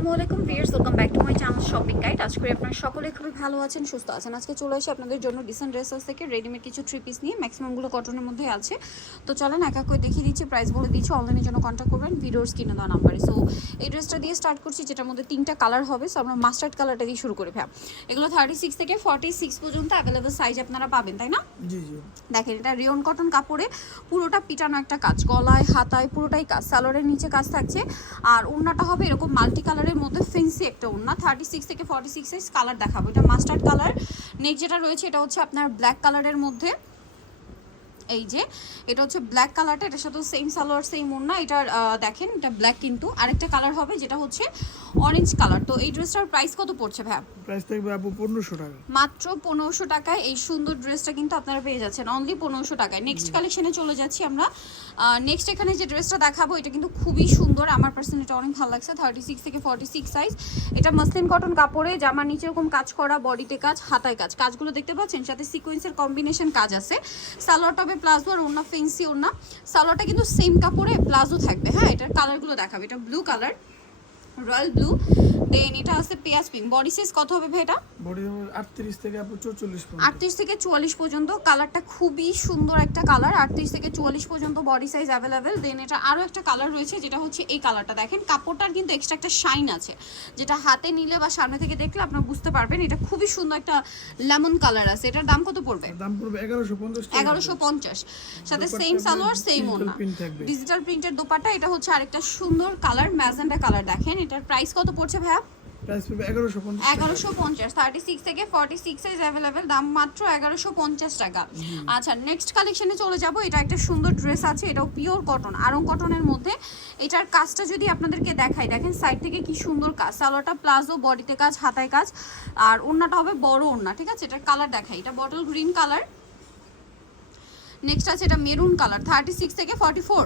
আসসালামু আলাইকুম viewers welcome shopping guide আজ করে আপনারা সকলে খুবই ভালো আছেন সুস্থ আছেন। আজকে চলে আসি আপনাদের জন্য ডিসেন্ট ড্রেসেস থেকে রেডিমেড কিছু থ্রি পিস নিয়ে। ম্যাক্সিমামগুলো কটনের মধ্যে আছে। তো চলেন এক এক করে দেখিয়ে দিচ্ছি প্রাইস বলে দিচ্ছি অনলাইনের জন্য কন্ট্যাক্ট করবেন ভিডিওর স্ক্রিনে দেওয়া নাম্বারে সো এই ড্রেসটা দিয়ে স্টার্ট করছি যেটার মধ্যে তিনটা কালার হবে। সো আমরা মাস্টার্ড কালারটা দিয়ে শুরু করে ভ্যাপ এগুলো থার্টি সিক্স থেকে ফর্টি সিক্স পর্যন্ত অ্যাভেলেবল সাইজ আপনারা পাবেন তাই না? জি জি। দেখেন এটা রিয়ন কটন কাপড়ে পুরোটা পিটানো একটা কাজ। গলায় হাতায় পুরোটাই কাজ। সালোয়ারের নিচে কাজ থাকছে। আর ওড়নাটা হবে এরকম মাল্টি কালারের মধ্যে ফেন্সি একটা ওড়না। থার্টি সিক্স থেকে ফর্টি সিক্স সাইজ কালার দেখাবো। এটা মাস্টার্ড কালার নেক্সট যেটা রয়েছে, এটা হচ্ছে আপনার ব্ল্যাক কালারের মধ্যে। এই যে এটা হচ্ছে ব্ল্যাক কালারটা এটার সাথে সেম সালোয়ার সেম ওড়না আহ, দেখেন এটা ব্ল্যাক কিন্তু। আরেকটা কালার হবে যেটা হচ্ছে অরেঞ্জ কালার তো এই ড্রেসটার প্রাইস কত পড়ছে ভাই প্রাইস থাকবে আপু পনেরোশো টাকা। মাত্র পনেরোশো টাকায় এই সুন্দর ড্রেসটা কিন্তু আপনারা পেয়ে যাচ্ছেন। অনলি পনেরোশো টাকায়। নেক্সট কালেকশনে চলে যাচ্ছি আমরা। নেক্সট এখানে যে ড্রেসটা দেখাবো এটা কিন্তু খুবই সুন্দর। আমার পার্সোনালি এটা অনেক ভালো লাগছে। থার্টি সিক্স থেকে ফর্টি সিক্স সাইজ এটা মসলিন কটন কাপড়ে জামার নিচে এরকম কাজ করা বডিতে কাজ হাতায় কাজ। কাজগুলো দেখতে পাচ্ছেন? সাথে সিকোয়েন্সের কম্বিনেশন কাজ আছে। সালোয়ার টপে প্লাজো আর ওড়না ফেন্সি ওড়না। সালোয়ারটা কিন্তু সেম কাপড়ে প্লাজো থাকবে। হ্যাঁ এটার কালারগুলো দেখাবে। এটা blue colour royal blue then এটা আছে পেঁয়াজ পিঙ্ক বডি সাইজ কত হবে ভাই এটা? বডি আটত্রিশ থেকে আপু চৌচল্লিশ পর্যন্ত। আটত্রিশ থেকে চুয়াল্লিশ পর্যন্ত। কালারটা খুবই সুন্দর একটা কালার আটত্রিশ থেকে চুয়াল্লিশ পর্যন্ত বডি সাইজ অ্যাভেলেবেল দেন এটা আরও একটা কালার রয়েছে যেটা হচ্ছে এই কালারটা দেখেন কাপড়টার কিন্তু এক্সট্রা একটা শাইন আছে। যেটা হাতে নিলে বা সামনে থেকে দেখলে আপনারা বুঝতে পারবেন এটা খুবই সুন্দর একটা লেমন কালার আছে। এটার দাম কত পড়বে? দাম পড়বে এগারোশো পঞ্চাশ টাকা। এগারোশো পঞ্চাশ। সাথে সেম সালোয়ার সেম ওনা ডিজিটাল প্রিন্টের দোপাট্টা এটা হচ্ছে আরেকটা সুন্দর কালার ম্যাজেন্ডা কালার দেখেন এটার প্রাইস কত পড়ছে ভাইয়া? প্রাইস পড়বে এগারোশো পঞ্চাশ এগারোশো পঞ্চাশ থার্টি সিক্স থেকে ফর্টি সিক্স সাইজ অ্যাভেলেবেল দাম মাত্র এগারোশো পঞ্চাশ টাকা। আচ্ছা নেক্সট কালেকশনে চলে যাব। এটা একটা সুন্দর ড্রেস আছে এটাও পিওর কটন আরং কটনের মধ্যে। এটার কাজটা যদি আপনাদেরকে দেখাই দেখেন সাইড থেকে কি সুন্দর কাজ। সালোয়ারটা প্লাজো বডিতে কাজ হাতায় কাজ। আর ওড়নাটা হবে বড় ওড়না ঠিক আছে? এটার কালার দেখাই। এটা বটল গ্রিন কালার নেক্সট আছে এটা মেরুন কালার থার্টি সিক্স থেকে ফর্টি ফোর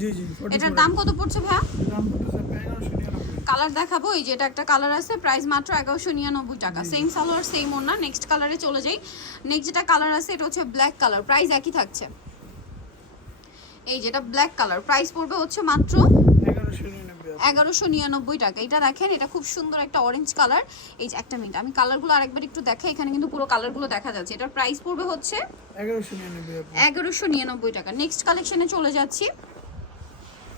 জি জি এটার দাম কত পড়ছে ভাইয়া? দাম নিরানব্বই। কালার দেখাবো। এই যে এটা একটা কালার আছে প্রাইস মাত্র এগারোশো নিরানব্বই টাকা। সেম সালোয়ার সেম ওনা নেক্সট কালারে চলে যাই। নেক্সট যেটা কালার আছে এটা হচ্ছে ব্ল্যাক কালার। প্রাইস একই থাকছে। এই যেটা ব্ল্যাক কালার। প্রাইস পড়বে হচ্ছে মাত্র এগারোশো নিরানব্বই টাকা। এটা দেখেন এটা খুব সুন্দর একটা অরেঞ্জ কালার। এই যে একটা মিনিট আমি কালারগুলো আরেকবার একটু দেখাই। এখানে কিন্তু পুরো কালারগুলো দেখা যাচ্ছে। এটার প্রাইস পড়বে হচ্ছে এগারোশো নিরানব্বই টাকা। নেক্সট কালেকশনে চলে যাচ্ছি।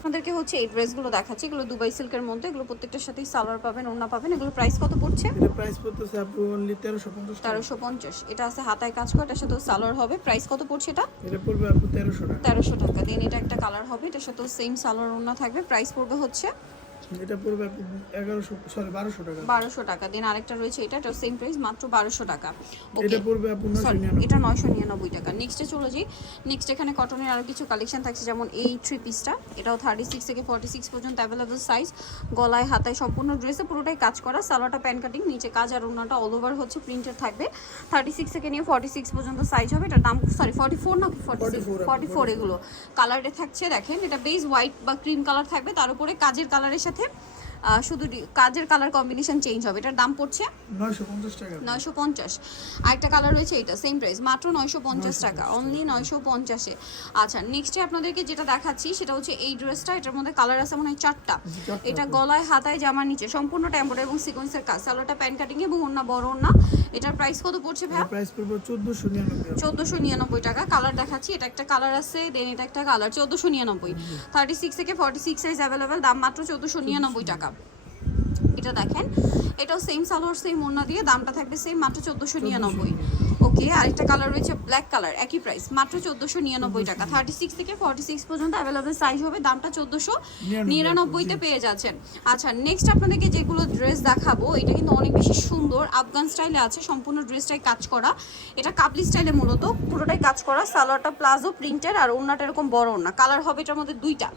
আপনাদেরকে হচ্ছে এই ড্রেসগুলো দেখাচ্ছি। এগুলো দুবাই সিল্কের মধ্যে এগুলো প্রত্যেকটার সাথেই সালোয়ার পাবেন ওড়না পাবেন। এগুলো প্রাইস কত পড়ছে? এটা প্রাইস পড়তেছে আপু অনলি তেরোশো পঞ্চাশ টাকা। তেরোশো পঞ্চাশ। এটা আছে হাতায় কাজ করে এটার সাথেও সালোয়ার হবে। প্রাইস কত পড়ছে এটা? এটা পড়বে আপু তেরোশো টাকা। দিন টাকা। দেন এটা একটা কালার হবে এটার সাথেও সেম সালোয়ার ওড়না থাকবে। প্রাইস পড়বে হচ্ছে এটা পড়বে আপু এগারোশো সরি বারোশো টাকা। বারোশো টাকা। দেন আরেকটা রয়েছে এটা এটাও সেম প্রাইস মাত্র বারোশো টাকা। এটা পড়বে আপু নশো সরি এটা নয়শো নিরানব্বই টাকা। নেক্সটে চলে যাই। নেক্সট এখানে কটনের আরও কিছু কালেকশন থাকছে যেমন এই থ্রি পিসটা এটাও থার্টি সিক্স থেকে ফর্টি সিক্স পর্যন্ত অ্যাভেলেবল সাইজ গলায় হাতায় সম্পূর্ণ ড্রেসে পুরোটাই কাজ করা। সালোয়ারটা প্যান কাটিং নিচে কাজ আর ওনাটা অল ওভার হচ্ছে প্রিন্টেড থাকবে। থার্টি সিক্স থেকে নিয়ে ফর্টি সিক্স পর্যন্ত সাইজ হবে। এটার দাম সরি ফর্টি ফোর না ফর্টি সিক্স 44 ফর্টি ফোর এগুলো কালারে থাকছে দেখেন। এটা বেস হোয়াইট বা ক্রিম কালার থাকবে। তার উপরে কাজের কালারের সাথে সাথে শুধু কাজের কালার কম্বিনেশন চেঞ্জ হবে। এটার দাম পড়ছে? নয়শো পঞ্চাশ টাকা। নয়শো পঞ্চাশ। আরেকটা কালার রয়েছে এটা সেম প্রাইস মাত্র নয়শো পঞ্চাশ টাকা অনলি নয়শো পঞ্চাশে। আচ্ছা নেক্সটে আপনাদেরকে যেটা দেখাচ্ছি সেটা হচ্ছে এই ড্রেসটা এটার মধ্যে কালার আছে মনে হয় চারটা। এটা গলায় হাতায় জামার নিচে সম্পূর্ণ টেম্পোটার এবং সিকোয়েন্সের কাজ। সালোটা প্যান কাটিং এবং অন্য বড় না এটার প্রাইস কত পড়ছে ভাই প্রাইস পড়বে চোদ্দোশো নিরানব্বই। আপু। চোদ্দোশো নিরানব্বই টাকা। কালার দেখাচ্ছি এটা একটা কালার আছে দেন এটা একটা কালার চোদ্দোশো নিরানব্বই। থার্টি সিক্স থেকে ফর্টি সিক্স সাইজ অ্যাভেলেবেল দাম মাত্র চোদ্দোশো নিরানব্বই টাকা। এটা দেখেন। এটাও সেম সালোয়ার সেম ওড়না দিয়ে দামটা থাকবে সেম মাত্র চোদ্দোশো নিরানব্বই। ওকে আরেকটা কালার রয়েছে ব্ল্যাক কালার একই প্রাইস মাত্র চোদ্দোশো নিরানব্বই টাকা। থার্টি সিক্স থেকে ফর্টি সিক্স পর্যন্ত অ্যাভেলেবেল সাইজ হবে দামটা চোদ্দোশো নিরানব্বইতে পেয়ে যাচ্ছেন। আচ্ছা নেক্সট আপনাদেরকে যেগুলো ড্রেস দেখাবো এটা কিন্তু অনেক বেশি সুন্দর আফগান স্টাইলে আছে সম্পূর্ণ ড্রেসটাই কাজ করা। এটা কাবলি স্টাইলে মূলত পুরোটাই কাজ করা সালোয়ারটা প্লাজো প্রিন্টের আর ওড়নাটা এরকম বড় ওড়না। কালার হবে এটার মধ্যে দুইটা।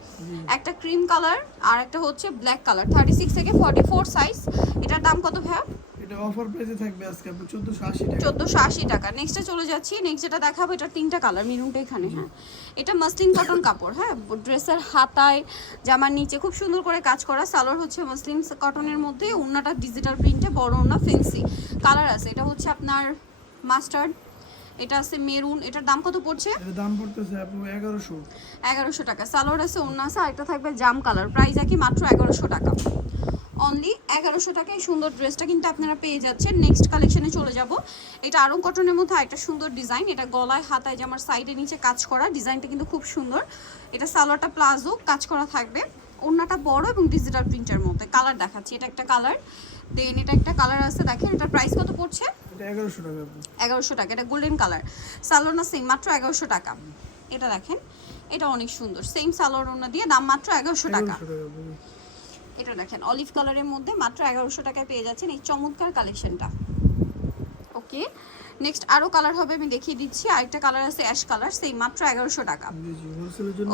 একটা ক্রিম কালার আর একটা হচ্ছে ব্ল্যাক কালার থার্টি সিক্স থেকে ফর্টি ফোর সাইজ এটার দাম কত ভাইয়া? এটা অফার প্রাইসে থাকবে আজকে আপু চোদ্দোশো আশি টাকা। নেক্সটে চলে যাচ্ছি। নেক্সট যেটা দেখাবো এটা তিনটা কালার মেরুনটা এখানে হ্যাঁ। এটা মাসলিন কটন কাপড় হ্যাঁ। ড্রেসের হাতায় জামার নিচে খুব সুন্দর করে কাজ করা। সালোয়ার হচ্ছে মাসলিন কটনের মধ্যে ওড়নাটা ডিজিটাল প্রিন্টে বড় ওড়না ফেন্সি কালার আছে। এটা হচ্ছে আপনার মাস্টার্ড এটা আছে মেরুন এটার দাম কত পড়ছে? দাম পড়তেছে আপু টাকা। সালোয়ার আছে ওড়না আছে আরেকটা থাকবে জাম কালার প্রাইস একই মাত্র এগারোশো টাকা। অনলি এগারোশো টাকায় সুন্দর ড্রেসটা কিন্তু আপনারা পেয়ে যাচ্ছেন। নেক্সট কালেকশনে চলে যাব। এটা আরং কটনের মধ্যে একটা সুন্দর ডিজাইন এটা গলায় হাতায় জামার সাইডে নিচে কাজ করা ডিজাইনটা কিন্তু খুব সুন্দর। এটা সালোয়ারটা প্লাজো কাজ করা থাকবে। ওড়নাটা বড় এবং ডিজিটাল প্রিন্টের মধ্যে। কালার দেখাচ্ছি এটা একটা কালার দেন এটা একটা কালার আছে দেখেন এটার প্রাইস কত পড়ছে? এগারোশো টাকা এটা গোল্ডেন কালার সালোয়ার না সেম মাত্র এগারোশো টাকা। এটা দেখেন এটা অনেক সুন্দর। সেম সালোয়ার ওনা দিয়ে দাম মাত্র এগারোশো টাকা। এটা দেখেন অলিভ কালারের মধ্যে মাত্র এগারোশো টাকায় পেয়ে যাচ্ছেন এই চমৎকার কালেকশনটা ওকে নেক্সট আরও কালার হবে আমি দেখিয়ে দিচ্ছি। আরেকটা কালার আছে অ্যাশ কালার সেই মাত্র এগারোশো টাকা।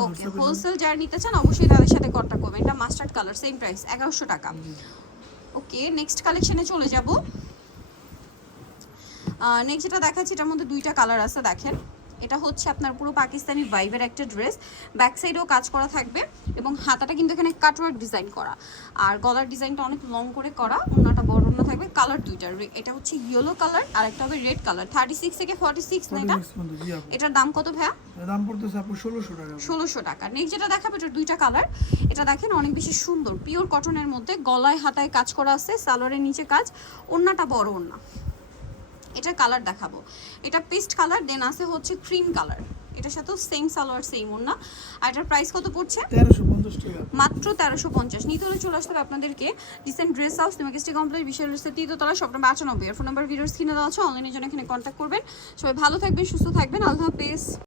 ওকে হোলসেল যারা নিতে চান অবশ্যই তাদের সাথে কন্ট্যাক্ট করবেন। এটা মাস্টার্ড কালার সেম প্রাইস এগারোশো টাকা। ওকে নেক্সট কালেকশনে চলে যাব। নেক্সট যেটা দেখাচ্ছি এটার মধ্যে দুইটা কালার আছে দেখেন। এটা হচ্ছে আপনার পুরো পাকিস্তানি ভাইবের একটা ড্রেস ব্যাক সাইডেও কাজ করা থাকবে এবং হাতাটা কিন্তু এখানে কাটওয়ার্ক ডিজাইন করা। আর গলার ডিজাইনটা অনেক লং করে করা ওনাটা বড় ওনা থাকবে। কালার দুইটা এটা হচ্ছে ইয়েলো কালার আর একটা হবে রেড কালার থার্টি সিক্স থেকে ফর্টি সিক্স না এটা? 46 পর্যন্ত, জি আপু। এটার দাম কত ভাইয়া? দাম পড়তেছে ষোলোশো টাকা। ষোলোশো টাকা। নেক্সট যেটা দেখাবো এটার দুইটা কালার এটা দেখেন অনেক বেশি সুন্দর পিওর কটনের মধ্যে গলায় হাতায় কাজ করা আছে সালোয়ারের নিচে কাজ ওড়নাটা বড় ওড়না। এটার কালার দেখাবো। এটা পেস্ট কালার দেন আছে হচ্ছে ক্রিম কালার এটার সাথে সেম সালোয়ার সেম ওনা আর এটার প্রাইস কত পড়ছে? মাত্র তেরোশো পঞ্চাশ। নিতে হলে চলে আসতে হবে আপনাদেরকে রিসেন্ট ড্রেস হাউস নিমাকিস্টি কমপ্লেক্স বিশাল রয়েছে তৃতীয়তলা সব নম্বর আটানব্বই। আর ফোন নাম্বার ভিডিওস কিনে দেওয়া আছে অনলাইনের জন্য এখানে কন্ট্যাক্ট করবেন। সবাই ভালো থাকবেন সুস্থ থাকবেন। আল্লাহ হাফেজ।